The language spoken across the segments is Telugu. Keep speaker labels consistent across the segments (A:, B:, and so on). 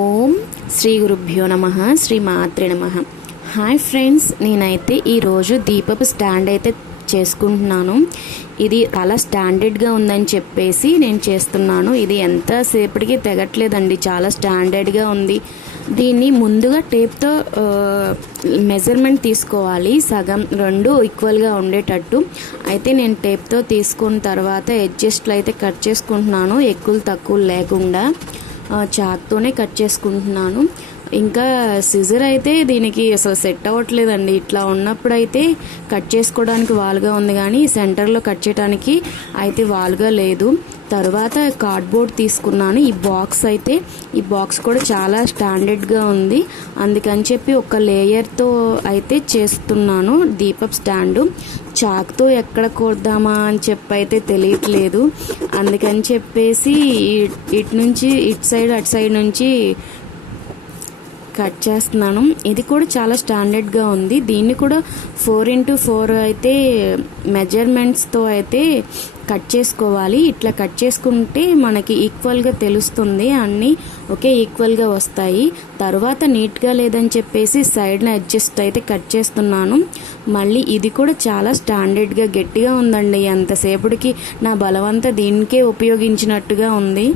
A: ఓం శ్రీ గురుభ్యో నమ శ్రీ మాతృ నమ. హాయ్ ఫ్రెండ్స్ నేనైతే ఈరోజు దీపపు స్టాండ్ అయితే చేసుకుంటున్నాను. ఇది చాలా స్టాండర్డ్గా ఉందని చెప్పేసి నేను చేస్తున్నాను. ఇది ఎంతసేపటికి తెగట్లేదండి చాలా స్టాండర్డ్గా ఉంది. దీన్ని ముందుగా టేప్తో మెజర్మెంట్ తీసుకోవాలి. సగం రెండు ఈక్వల్గా ఉండేటట్టు. అయితే నేను టేప్తో తీసుకున్న తర్వాత అడ్జస్ట్లు అయితే కట్ చేసుకుంటున్నాను ఎక్కువలు తక్కువ లేకుండా. చాక్తోనే కట్ చేసుకుంటున్నాను. ఇంకా సిజర్ అయితే దీనికి అసలు సెట్ అవ్వట్లేదండి. ఇట్లా ఉన్నప్పుడు అయితే కట్ చేసుకోవడానికి వాలుగా ఉంది కానీ సెంటర్లో కట్ చేయడానికి అయితే వాలుగా లేదు. తర్వాత కార్డ్బోర్డ్ తీసుకున్నాను. ఈ బాక్స్ అయితే ఈ బాక్స్ కూడా చాలా స్టాండర్డ్గా ఉంది. అందుకని చెప్పి ఒక లేయర్తో అయితే చేస్తున్నాను. దీపప్ స్టాండు చాక్తో ఎక్కడ కొడదామా అని చెప్పి అయితే తెలియట్లేదు. అందుకని చెప్పేసి ఇటు నుంచి ఇటు సైడ్ అటు సైడ్ నుంచి కట్ చేస్తున్నాను. ఇది కూడా చాలా స్టాండర్డ్గా ఉంది. దీన్ని కూడా ఫోర్ ఇంటూ ఫోర్ అయితే మెజర్మెంట్స్తో అయితే కట్ చేసుకోవాలి. ఇట్లా కట్ చేసుకుంటే మనకి ఈక్వల్గా తెలుస్తుంది. అన్నీ ఒకే ఈక్వల్గా వస్తాయి. తర్వాత నీట్గా లేదని చెప్పేసి సైడ్ని అడ్జస్ట్ అయితే కట్ చేస్తున్నాను. మళ్ళీ ఇది కూడా చాలా స్టాండర్డ్గా గట్టిగా ఉందండి. ఎంతసేపటికి నా బలవంతా దీనికే ఉపయోగించినట్టుగా ఉంది.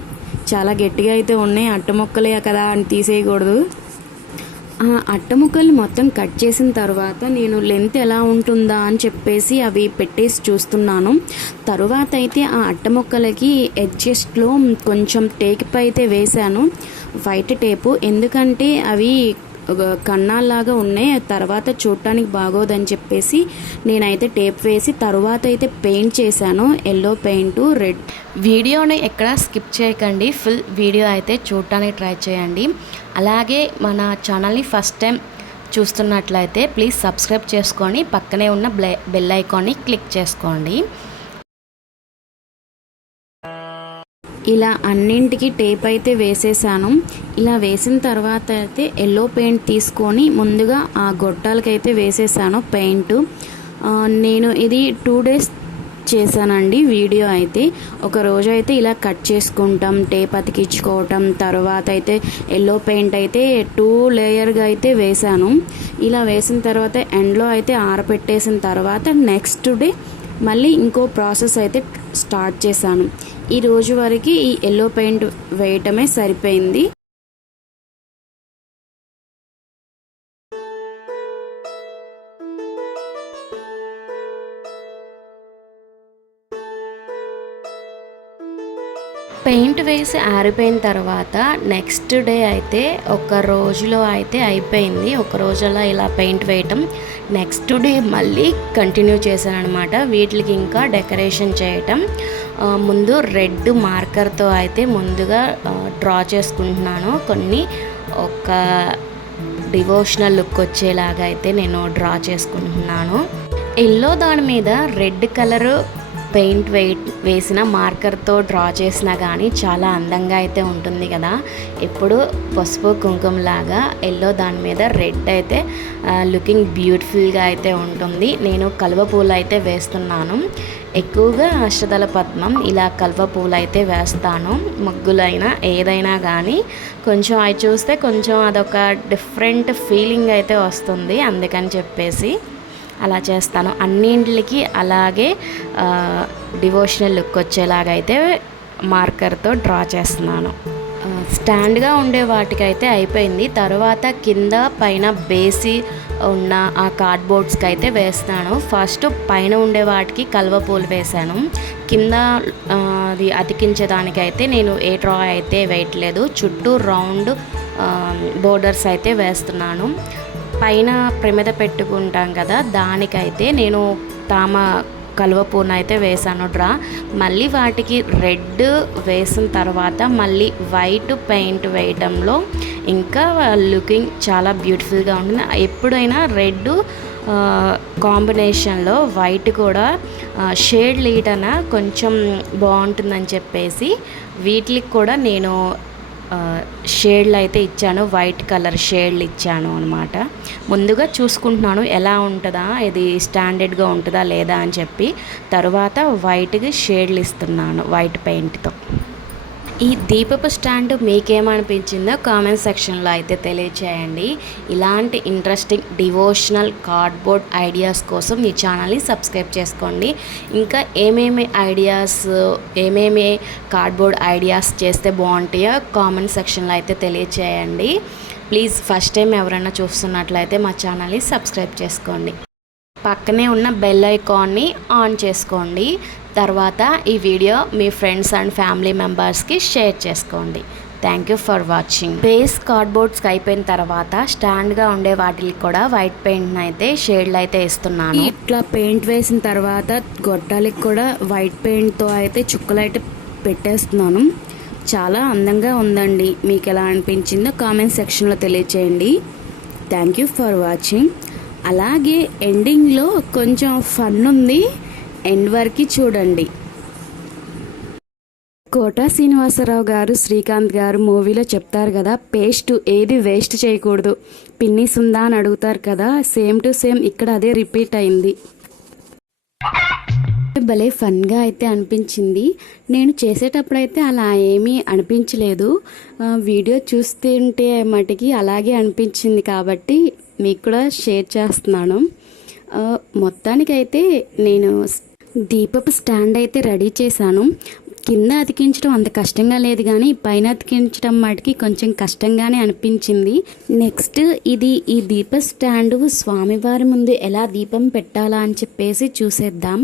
A: చాలా గట్టిగా అయితే ఉన్నాయి. అట్ట మొక్కలే కదా అని తీసేయకూడదు. ఆ మొత్తం కట్ చేసిన తర్వాత నేను లెంత్ ఎలా ఉంటుందా అని చెప్పేసి అవి పెట్టేసి చూస్తున్నాను. తరువాత అయితే ఆ అట్టముక్కలకి ఎడ్జస్ట్లో కొంచెం టేక్ అయితే వేశాను. White tape. ఎందుకంటే అవి కన్నాల్లాగా ఉన్నాయి తర్వాత చూడటానికి బాగోదని చెప్పేసి నేనైతే టేప్ వేసి తర్వాత అయితే పెయింట్ చేశాను ఎల్లో పెయింట్ రెడ్.
B: వీడియోని ఎక్కడ స్కిప్ చేయకండి ఫుల్ వీడియో అయితే చూడటానికి ట్రై చేయండి. అలాగే మన ఛానల్ని ఫస్ట్ టైం చూస్తున్నట్లయితే ప్లీజ్ సబ్స్క్రైబ్ చేసుకొని పక్కనే ఉన్న బ్లె బెల్ ఐకాన్ని క్లిక్ చేసుకోండి.
A: ఇలా అన్నింటికి టేప్ అయితే వేసేసాను. ఇలా వేసిన తర్వాత అయితే ఎల్లో పెయింట్ తీసుకొని ముందుగా ఆ గొట్టాలకైతే వేసేసాను పెయింట్. నేను ఇది టూ డేస్ చేశానండి వీడియో అయితే. ఒక రోజు అయితే ఇలా కట్ చేసుకుంటాం టేప్ అతికించుకోవటం తర్వాత అయితే ఎల్లో పెయింట్ అయితే టూ లేయర్గా అయితే వేశాను. ఇలా వేసిన తర్వాత ఎండ్లో అయితే ఆరపెట్టేసిన తర్వాత నెక్స్ట్ డే మళ్ళీ ఇంకో ప్రాసెస్ అయితే స్టార్ట్ చేశాను. ఈ రోజు వరకు ఈ ఎల్లో పెయింట్ వేయటమే సరిపోయింది.
B: పెయింట్ వేసి ఆరిపోయిన తర్వాత నెక్స్ట్ డే అయితే ఒక రోజులో అయితే అయిపోయింది. ఒక రోజులో ఇలా పెయింట్ వేయటం. నెక్స్ట్ డే మళ్ళీ కంటిన్యూ చేశాను అనమాట వీటికి ఇంకా డెకరేషన్ చేయటం. ముందు రెడ్ మార్కర్తో అయితే ముందుగా డ్రా చేసుకుంటున్నాను. కొన్ని ఒక డివోషనల్ లుక్ వచ్చేలాగా అయితే నేను డ్రా చేసుకుంటున్నాను. ఎల్లో దాని మీద రెడ్ కలర్ పెయింట్ వే వేసిన మార్కర్తో డ్రా చేసినా కానీ చాలా అందంగా అయితే ఉంటుంది కదా. ఎప్పుడు పసుపు కుంకుమలాగా ఎల్లో దాని మీద రెడ్ అయితే లుకింగ్ బ్యూటిఫుల్గా అయితే ఉంటుంది. నేను కలువ పూలు అయితే వేస్తున్నాను. ఎక్కువగా అష్టదళ పద్మం ఇలా కల్వ పూలు అయితే వేస్తాను. ముగ్గులైనా ఏదైనా కానీ కొంచెం అవి చూస్తే కొంచెం అదొక డిఫరెంట్ ఫీలింగ్ అయితే వస్తుంది అందుకని చెప్పేసి. అలా చేస్తాను. అన్నింటికి అలాగే డివోషనల్ లుక్ వచ్చేలాగా అయితే మార్కర్తో డ్రా చేస్తున్నాను. స్టాండ్గా ఉండే వాటికైతే అయిపోయింది. తర్వాత కింద పైన బేసి ఉన్న ఆ కార్డ్బోర్డ్స్కి అయితే వేస్తాను. ఫస్ట్ పైన ఉండే వాటికి కల్వ పూలు వేశాను. కింద అది అతికించేదానికైతే నేను ఏ డ్రా అయితే వేయట్లేదు. చుట్టూ రౌండ్ బోర్డర్స్ అయితే వేస్తున్నాను. పైన ప్రమిద పెట్టుకుంటాం కదా దానికైతే నేను తామ కలువపూన అయితే వేసాను డ్రా. మళ్ళీ వాటికి రెడ్ వేసిన తర్వాత మళ్ళీ వైట్ పెయింట్ వేయడంలో ఇంకా లుకింగ్ చాలా బ్యూటిఫుల్గా ఉంటుంది. ఎప్పుడైనా రెడ్ కాంబినేషన్లో వైట్ కూడా షేడ్ లీటన కొంచెం బాగుంటుందని చెప్పేసి వీటికి కూడా నేను షేడ్లు అయితే ఇచ్చాను. వైట్ కలర్ షేడ్లు ఇచ్చాను అనమాట ముందుగా చూసుకుంటున్నాను ఎలా ఉంటుందా ఇది స్టాండర్డ్గా ఉంటుందా లేదా అని చెప్పి. తర్వాత వైట్కి షేడ్లు ఇస్తున్నాను వైట్ పెయింట్తో. ఈ దీపపు స్టాండ్ మీకేమనిపించిందో కామెంట్ సెక్షన్లో అయితే తెలియచేయండి. ఇలాంటి ఇంట్రెస్టింగ్ డివోషనల్ కార్డ్బోర్డ్ ఐడియాస్ కోసం ఈ ఛానల్ని సబ్స్క్రైబ్ చేసుకోండి. ఇంకా ఏమేమి ఐడియాస్ ఏమేమి కార్డ్బోర్డ్ ఐడియాస్ చేస్తే బాగుంటాయో కామెంట్ సెక్షన్లో అయితే తెలియచేయండి. ప్లీజ్ ఫస్ట్ టైం ఎవరైనా చూస్తున్నట్లయితే మా ఛానల్ని సబ్స్క్రైబ్ చేసుకోండి. పక్కనే ఉన్న బెల్ ఐకాన్ని ఆన్ చేసుకోండి. తర్వాత ఈ వీడియో మీ ఫ్రెండ్స్ అండ్ ఫ్యామిలీ మెంబర్స్కి షేర్ చేసుకోండి. Thank you for watching base కార్డ్బోర్డ్స్కి అయిపోయిన తర్వాత స్టాండ్గా ఉండే వాటికి కూడా వైట్ పెయింట్ని అయితే షేడ్లు అయితే ఇస్తున్నాను.
A: ఇట్లా పెయింట్ వేసిన తర్వాత గొట్టాలకి కూడా వైట్ పెయింట్తో అయితే చుక్కలు అయితే పెట్టేస్తున్నాను. చాలా అందంగా ఉందండి. మీకు ఎలా అనిపించిందో కామెంట్ సెక్షన్లో తెలియచేయండి. థ్యాంక్ యూ ఫర్ వాచింగ్ అలాగే ఎండింగ్లో కొంచెం ఫన్ ఉంది. ఎండ్ వరకు చూడండి. కోటా శ్రీనివాసరావు గారు శ్రీకాంత్ గారు మూవీలో చెప్తారు కదా పేస్ట్ ఏది వేస్ట్ చేయకూడదు. పిన్నీస్ ఉందా అని అడుగుతారు కదా సేమ్ టు సేమ్ ఇక్కడ అదే రిపీట్ అయింది. భలే ఫన్గా అయితే అనిపించింది. నేను చేసేటప్పుడైతే అలా ఏమీ అనిపించలేదు. వీడియో చూస్తుంటే మటుకి అలాగే అనిపించింది కాబట్టి మీకు కూడా షేర్ చేస్తున్నాను. మొత్తానికైతే నేను దీపపు స్టాండ్ అయితే రెడీ చేశాను. కింద అతికించడం అంత కష్టంగా లేదు కానీ పైన అతికించడం మటుకి కొంచెం కష్టంగానే అనిపించింది. నెక్స్ట్ ఇది ఈ దీప స్టాండ్ స్వామివారి ముందు ఎలా దీపం పెట్టాలా అని చెప్పేసి చూసేద్దాం.